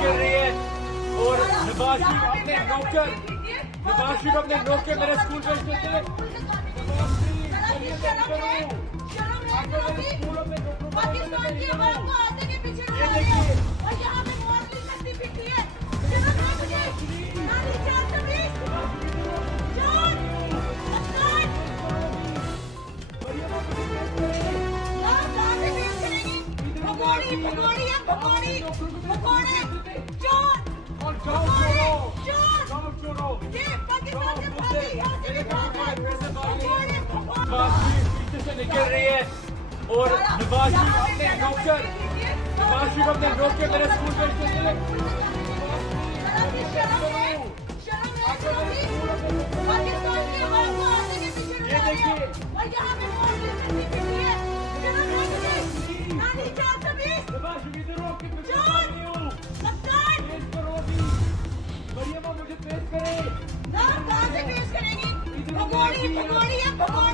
निकल रही है और नवाज अपने नौकर मेरे स्कूल भेज देते हैं। पाकिस्तान की आवाम को आते के पीछे और यहाँ पे मौत की शक्ति फिरती है। निकल रही है और नवाज अपने नौकर मेरे स्कूल भेज देते हैं। पाकिस्तान की आवाम को आते के पीछे और यहाँ पे मौत की शक्ति फिरती है। मुझे पेश करें। कहाँ से पेश करेंगी? भगोड़ी है भगोड़ी।